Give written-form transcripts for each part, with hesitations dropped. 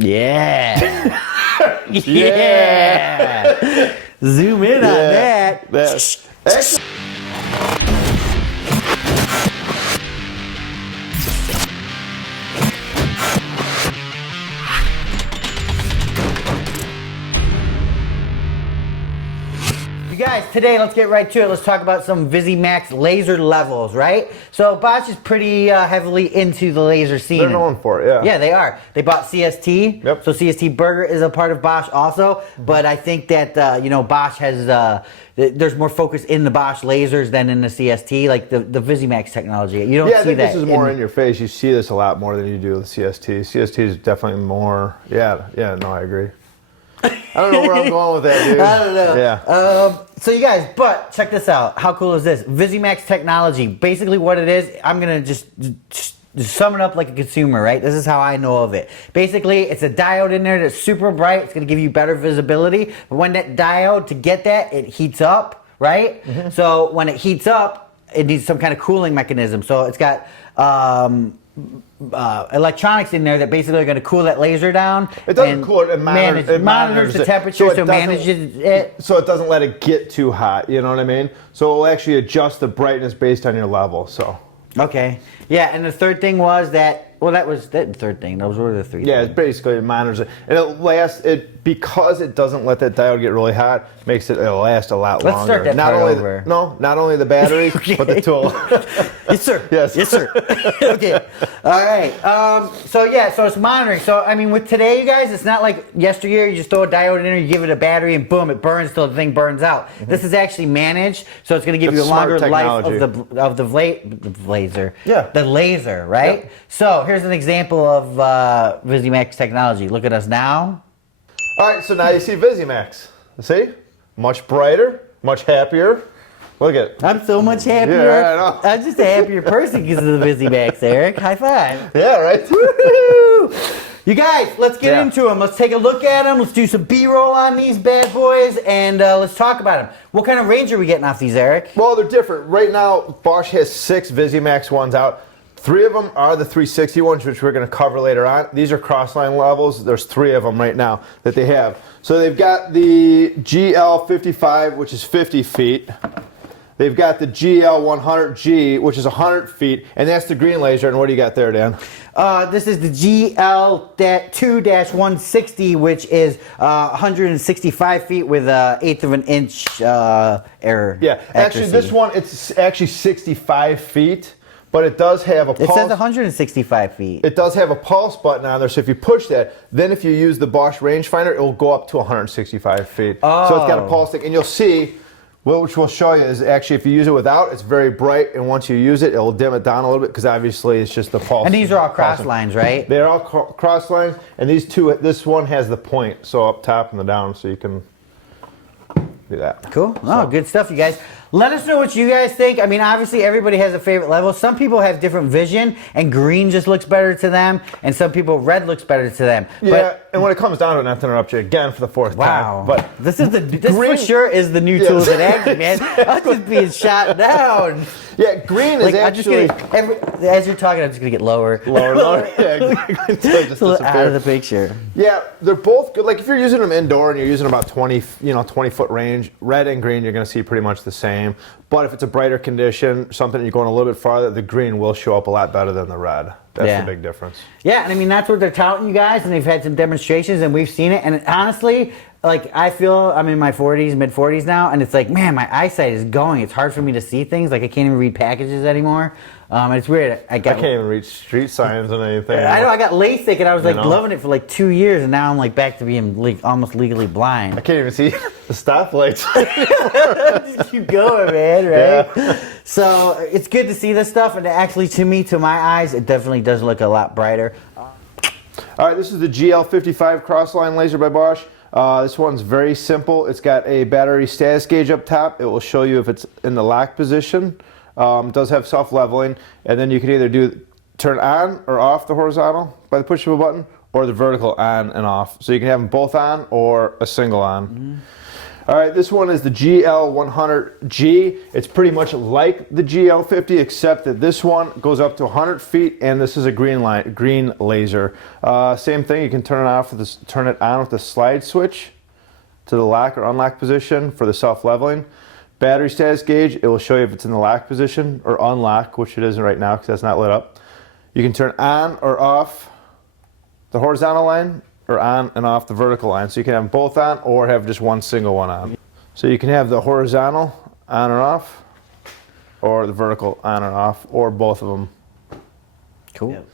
Yeah. Yeah. Zoom in on that. Actually, guys, today let's get right to it. Let's talk about some VisiMax laser levels, right? So Bosch is pretty heavily into the laser scene. they're known for it, yeah. Yeah, they are. They bought CST. Yep. So CST Burger is a part of Bosch also. But I think that Bosch has there's more focus in the Bosch lasers than in the CST, like the VisiMax technology. You don't see I think that. this is more in your face. You see this a lot more than you do with CST. CST is definitely more. Yeah. No, I agree. I don't know where I'm going with that, dude. I don't know. Yeah. So you guys, but check this out. How cool is this? VisiMax technology. Basically what it is, I'm going to just sum it up like a consumer, right? This is how I know of it. Basically, it's a diode in there that's super bright. It's going to give you better visibility. But when that diode, to get that, it heats up, right? Mm-hmm. So when it heats up, it needs some kind of cooling mechanism. So it's got electronics in there that basically are going to cool that laser down. It doesn't cool it, it monitors the temperature, so manages it. So it doesn't let it get too hot, you know what I mean? So it will actually adjust the brightness based on your level, so. Okay. Yeah, and the third thing was that, well, that was the third thing. Those were the three Yeah, things. it's basically it monitors it. And because it doesn't let that diode get really hot, makes it'll last a lot longer. Let's start that not part only over. not only the battery, Okay. but the tool. Yes, sir. Yes. Yes, sir. Okay. All right. So it's monitoring. So I mean, with today, you guys, it's not like yesteryear. You just throw a diode in there, you give it a battery, and boom, it burns till the thing burns out. Mm-hmm. This is actually managed, so it's going to give you a longer life of the laser. Yeah. The laser, right? Yep. So here's an example of VisiMax technology. Look at us now. All right, so now you see VisiMax. See? Much brighter, much happier. Look at it. I'm so much happier. Yeah, I know. I'm just a happier person because of the VisiMax, Eric. High five. Yeah, right? Woo-hoo! You guys, let's get into them. Let's take a look at them. Let's do some B-roll on these bad boys, and let's talk about them. What kind of range are we getting off these, Eric? Well, they're different. Right now, Bosch has 6 VisiMax ones out. 3 of them are the 360 ones, which we're going to cover later on. These are crossline levels. There's 3 of them right now that they have. So they've got the GL55, which is 50 feet. They've got the GL100G, which is 100 feet, and that's the green laser. And what do you got there, Dan? This is the GL2-160, which is 165 feet with an eighth of an inch error. Yeah, actually, this one, it's actually 65 feet. But it does have a pulse. It says 165 feet. It does have a pulse button on there, so if you push that, then if you use the Bosch rangefinder, it will go up to 165 feet. Oh. So it's got a pulse stick, and you'll see, which we'll show you, is actually if you use it without, it's very bright, and once you use it, it'll dim it down a little bit, because obviously it's just the pulse. And these are all cross lines, right? They're all cross lines, and these two, this one has the point, so up top and the down, so you can do that. Cool. Oh, good stuff, you guys. Let us know what you guys think. I mean, obviously, everybody has a favorite level. Some people have different vision, and green just looks better to them, and some people, red looks better to them. Yeah, and when it comes down to it, not to interrupt you again for the 4th time. But this for sure is the new tools in action, man. I'm just being shot down. Yeah, green is actually... as you're talking, I'm just going to get lower. Lower. Yeah, exactly. Just out of the picture. Yeah, they're both good. Like, if you're using them indoor and you're using about 20-foot range, red and green, you're going to see pretty much the same. But if it's a brighter condition, something you're going a little bit farther, the green will show up a lot better than the red. That's the big difference. Yeah, and I mean, that's what they're touting, you guys, and they've had some demonstrations, and we've seen it. And honestly, like, I feel I'm in my 40s, mid-40s now, and it's like, man, my eyesight is going. It's hard for me to see things. Like, I can't even read packages anymore. It's weird. I can't even read street signs and anything. I know. I got LASIK, and I was like loving it for like 2 years, and now I'm like back to being almost legally blind. I can't even see the stoplights. Just keep going, man. Right? Yeah. So it's good to see this stuff, and actually, to my eyes, it definitely does look a lot brighter. All right, this is the GL55 crossline laser by Bosch. This one's very simple. It's got a battery status gauge up top. It will show you if it's in the lock position. It does have self-leveling, and then you can either turn on or off the horizontal by the push of a button, or the vertical on and off. So you can have them both on or a single on. Mm-hmm. All right, this one is the GL100G. It's pretty much like the GL50, except that this one goes up to 100 feet, and this is a green laser. Same thing, you can turn it on with the slide switch to the lock or unlock position for the self-leveling. Battery status gauge, it will show you if it's in the lock position or unlock, which it isn't right now because that's not lit up. You can turn on or off the horizontal line or on and off the vertical line. So you can have them both on or have just one single one on. So you can have the horizontal on or off or the vertical on or off or both of them. Cool. Yep.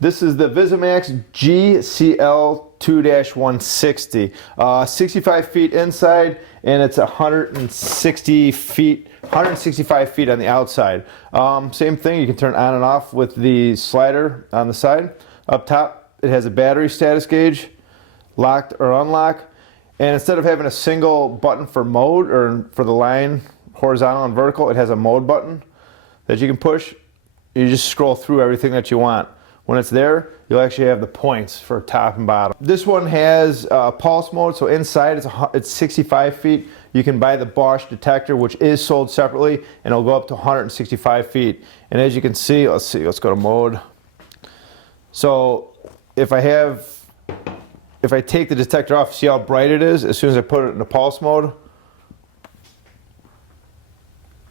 This is the VisiMax GCL2-160. 65 feet inside, and it's 165 feet on the outside. Same thing, you can turn on and off with the slider on the side. Up top, it has a battery status gauge, locked or unlock. And instead of having a single button for mode or for the line, horizontal and vertical, it has a mode button that you can push. You just scroll through everything that you want. When it's there, you'll actually have the points for top and bottom. This one has pulse mode, so inside it's 65 feet. You can buy the Bosch detector, which is sold separately, and it'll go up to 165 feet. And as you can see, let's go to mode. So if I take the detector off, see how bright it is? As soon as I put it in the pulse mode,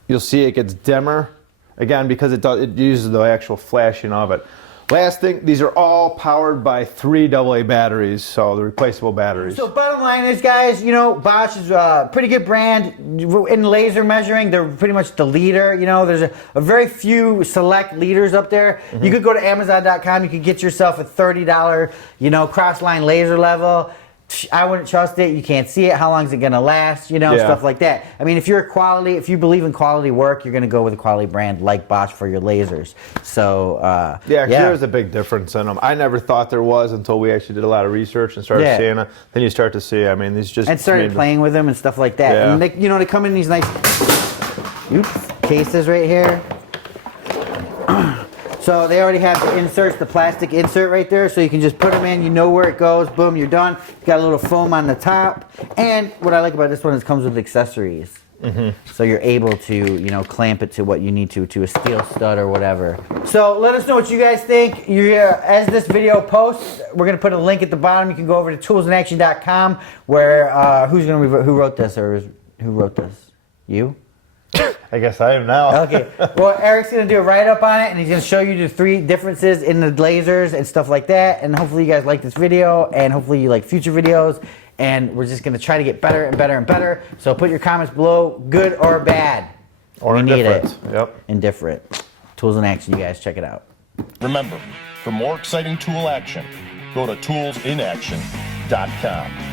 you'll see it gets dimmer. Again, because it uses the actual flashing of it. Last thing, these are all powered by 3 AA batteries, so the replaceable batteries. So bottom line is, guys, you know, Bosch is a pretty good brand. In laser measuring, they're pretty much the leader. You know, there's a very few select leaders up there. You could go to Amazon.com, you could get yourself a $30, you know, cross-line laser level. I wouldn't trust it. You can't see it. How long is it going to last? You know, stuff like that. I mean, if you believe in quality work, you're going to go with a quality brand like Bosch for your lasers. So, there's a big difference in them. I never thought there was until we actually did a lot of research and started seeing it. Then you start to see, I mean, these just... And started playing with them and stuff like that. Yeah. And they, you know, they come in these nice cases right here. So they already have the inserts, the plastic insert right there, so you can just put them in, you know where it goes, boom, you're done. You got a little foam on the top. And what I like about this one is it comes with accessories. So you're able to, you know, clamp it to what you need to a steel stud or whatever. So let us know what you guys think. As this video posts, we're going to put a link at the bottom. You can go over to toolsinaction.com where, who wrote this, or who wrote this? You? I guess I am now. Okay. Well, Eric's going to do a write-up on it, and he's going to show you the 3 differences in the lasers and stuff like that. And hopefully you guys like this video, and hopefully you like future videos. And we're just going to try to get better and better and better. So put your comments below, good or bad. Or indifferent. Yep. Indifferent. Tools in Action, you guys check it out. Remember, for more exciting tool action, go to toolsinaction.com.